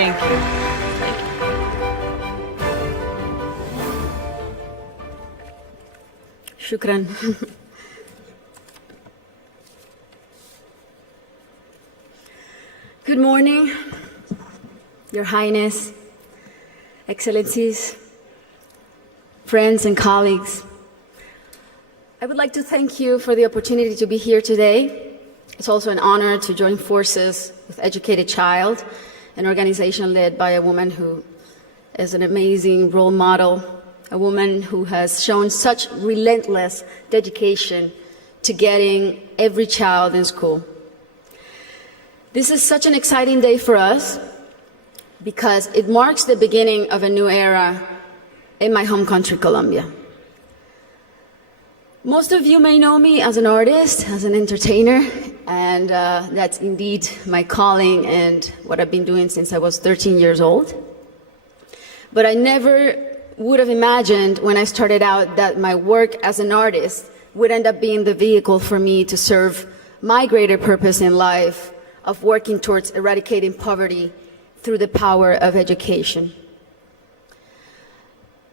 Thank you. شكرا. Good morning, Your Highness, Excellencies, friends and colleagues. I would like to thank you for the opportunity to be here today. It's also an honor to join forces with Educated Child, an organization led by a woman who is an amazing role model, a woman who has shown such relentless dedication to getting every child in school. This is such an exciting day for us because it marks the beginning of a new era in my home country, Colombia. Most of you may know me as an artist, as an entertainer, and that's indeed my calling and what I've been doing since I was 13 years old. But I never would have imagined when I started out that my work as an artist would end up being the vehicle for me to serve my greater purpose in life of working towards eradicating poverty through the power of education.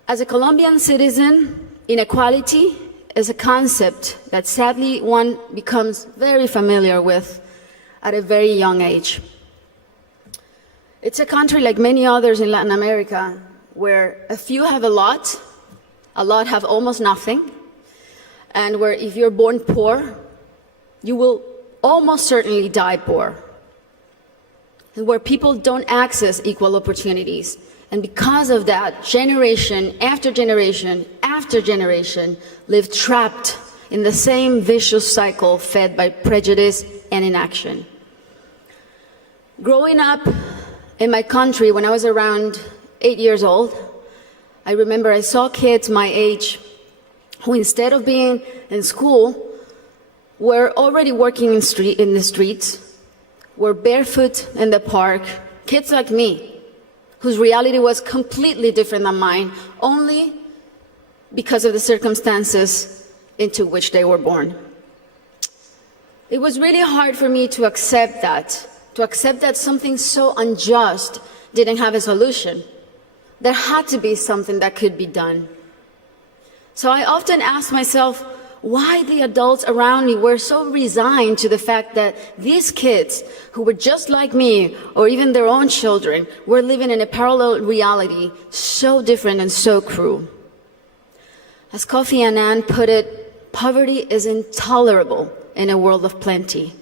As a Colombian citizen, inequality is a concept that sadly one becomes very familiar with at a very young age. It's a country like many others in Latin America where a few have a lot have almost nothing, and where if you're born poor, you will almost certainly die poor, and where people don't access equal opportunities. And because of that, generation after generation after generation live trapped in the same vicious cycle fed by prejudice and inaction. Growing up in my country when I was around 8 years old, I remember I saw kids my age who, instead of being in school, were already working in the streets, were barefoot in the park, kids like me, whose reality was completely different than mine, only because of the circumstances into which they were born. It was really hard for me to accept that something so unjust didn't have a solution. There had to be something that could be done. So I often asked myself why the adults around me were so resigned to the fact that these kids, who were just like me, or even their own children, were living in a parallel reality so different and so cruel. As Kofi Annan put it, poverty is intolerable in a world of plenty.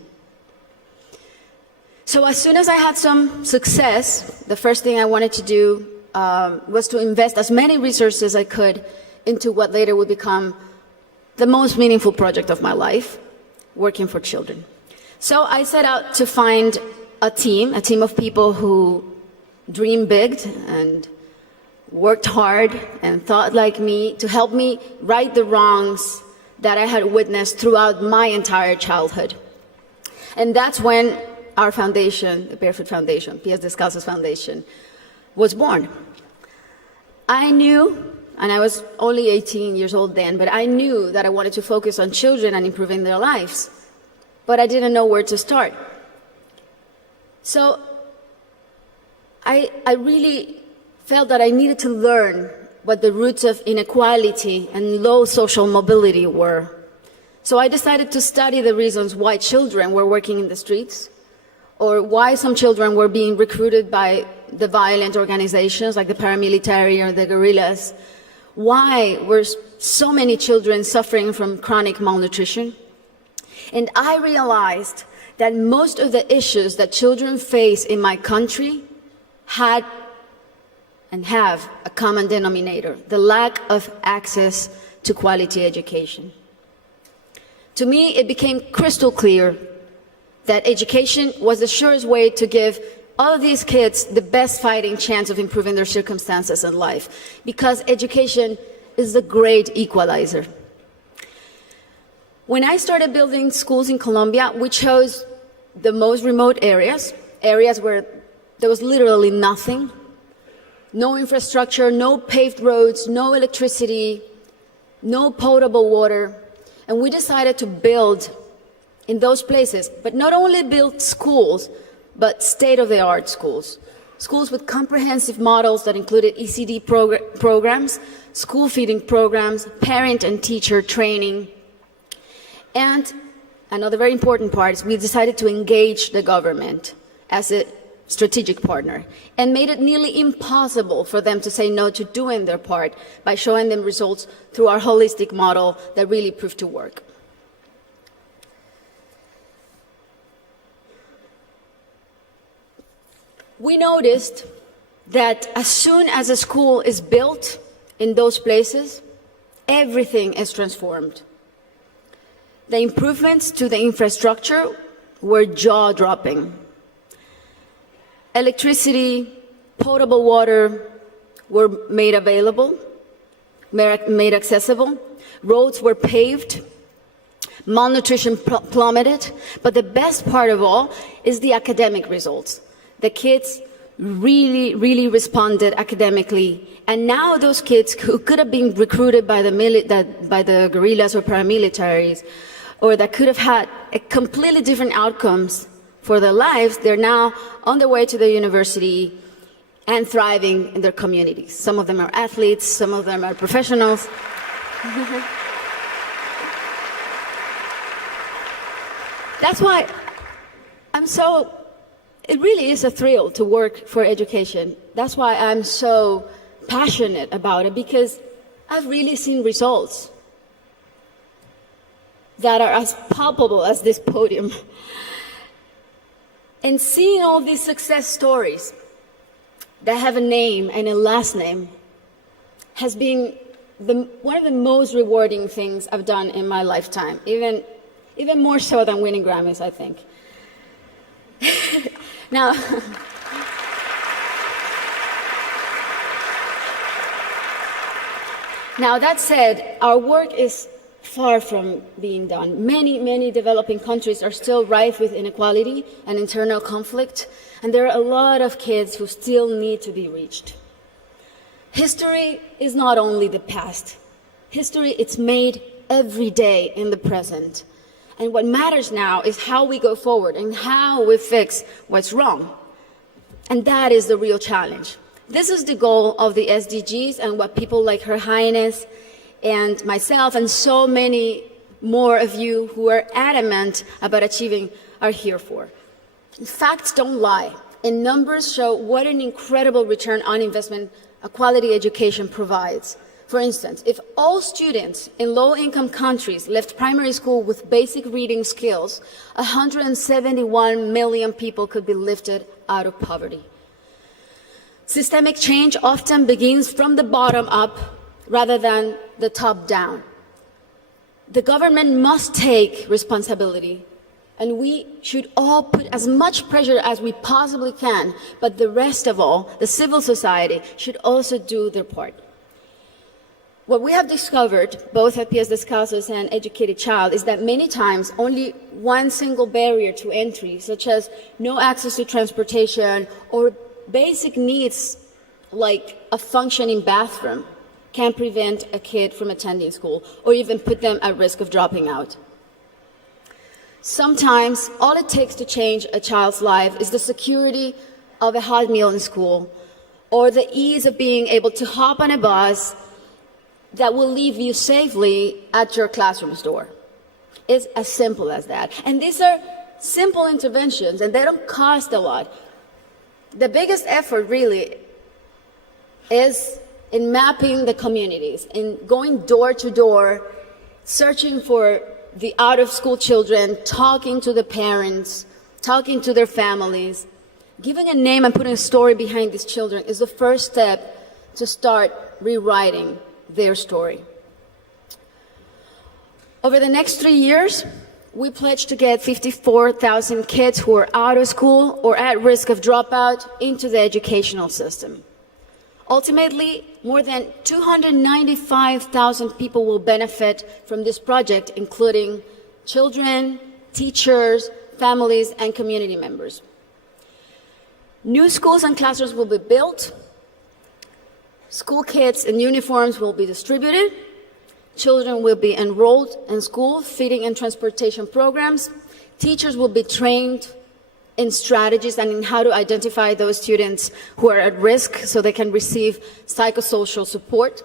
So as soon as I had some success, the first thing I wanted to do was to invest as many resources as I could into what later would become the most meaningful project of my life, working for children. So I set out to find a team of people who dreamed big and worked hard and thought like me to help me right the wrongs that I had witnessed throughout my entire childhood. And that's when our foundation, the Barefoot Foundation, Pies Descalzos Foundation, was born. I knew, and I was only 18 years old then, but I knew that I wanted to focus on children and improving their lives, but I didn't know where to start. So I really felt that I needed to learn what the roots of inequality and low social mobility were. So I decided to study the reasons why children were working in the streets, or why some children were being recruited by the violent organizations like the paramilitary or the guerrillas. Why were so many children suffering from chronic malnutrition? And I realized that most of the issues that children face in my country had and have a common denominator: the lack of access to quality education. To me, it became crystal clear that education was the surest way to give all of these kids the best fighting chance of improving their circumstances in life, because education is the great equalizer. When I started building schools in Colombia, we chose the most remote areas where there was literally nothing, no infrastructure, no paved roads, no electricity, no potable water. And we decided to build in those places, but not only build schools, but state-of-the-art schools schools with comprehensive models that included ECD programs, school feeding programs, parent and teacher training. And another very important part is we decided to engage the government as a strategic partner and made it nearly impossible for them to say no to doing their part by showing them results through our holistic model that really proved to work. We noticed that as soon as a school is built in those places, everything is transformed. The improvements to the infrastructure were jaw-dropping. Electricity, potable water were made available, made accessible. Roads were paved. Malnutrition plummeted. But the best part of all is the academic results. The kids really responded academically. And now those kids who could have been recruited by the guerrillas or paramilitaries, or that could have had a completely different outcomes for their lives, they're now on their way to the university and thriving in their communities. Some of them are athletes, some of them are professionals. That's why it really is a thrill to work for education. That's why I'm so passionate about it, because I've really seen results that are as palpable as this podium. And seeing all these success stories that have a name and a last name has been one of the most rewarding things I've done in my lifetime, even more so than winning Grammys, I think. Now, that said, our work is far from being done. Many developing countries are still rife with inequality and internal conflict, and there are a lot of kids who still need to be reached. History is not only the past. History, it's made every day in the present. And what matters now is how we go forward and how we fix what's wrong. And that is the real challenge. This is the goal of the SDGs and what people like Her Highness and myself and so many more of you who are adamant about achieving are here for. Facts don't lie, and numbers show what an incredible return on investment a quality education provides. For instance, if all students in low-income countries left primary school with basic reading skills, 171 million people could be lifted out of poverty. Systemic change often begins from the bottom up rather than the top down. The government must take responsibility, and we should all put as much pressure as we possibly can, but the rest of all, the civil society, should also do their part. What we have discovered, both at Pies Descalzos and Educated Child, is that many times only one single barrier to entry, such as no access to transportation or basic needs like a functioning bathroom, can prevent a kid from attending school or even put them at risk of dropping out. Sometimes all it takes to change a child's life is the security of a hot meal in school or the ease of being able to hop on a bus that will leave you safely at your classroom's door. It's as simple as that. And these are simple interventions, and they don't cost a lot. The biggest effort really is in mapping the communities, in going door to door, searching for the out-of-school children, talking to the parents, talking to their families. Giving a name and putting a story behind these children is the first step to start rewriting their story. Over the next 3 years, we pledge to get 54,000 kids who are out of school or at risk of dropout into the educational system. Ultimately, more than 295,000 people will benefit from this project, including children, teachers, families, and community members. New schools and classrooms will be built. School kits and uniforms will be distributed. Children will be enrolled in school, feeding and transportation programs. Teachers will be trained in strategies and in how to identify those students who are at risk so they can receive psychosocial support.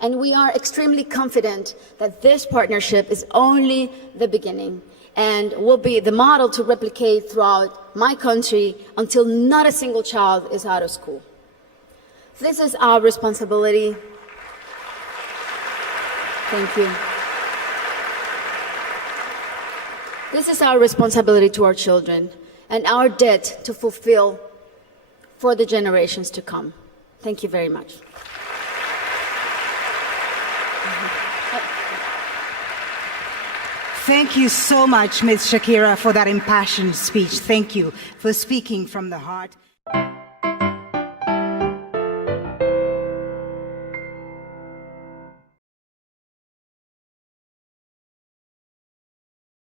And we are extremely confident that this partnership is only the beginning and will be the model to replicate throughout my country until not a single child is out of school. This is our responsibility. Thank you. This is our responsibility to our children and our debt to fulfill for the generations to come. Thank you very much. Thank you so much, Ms. Shakira, for that impassioned speech. Thank you for speaking from the heart.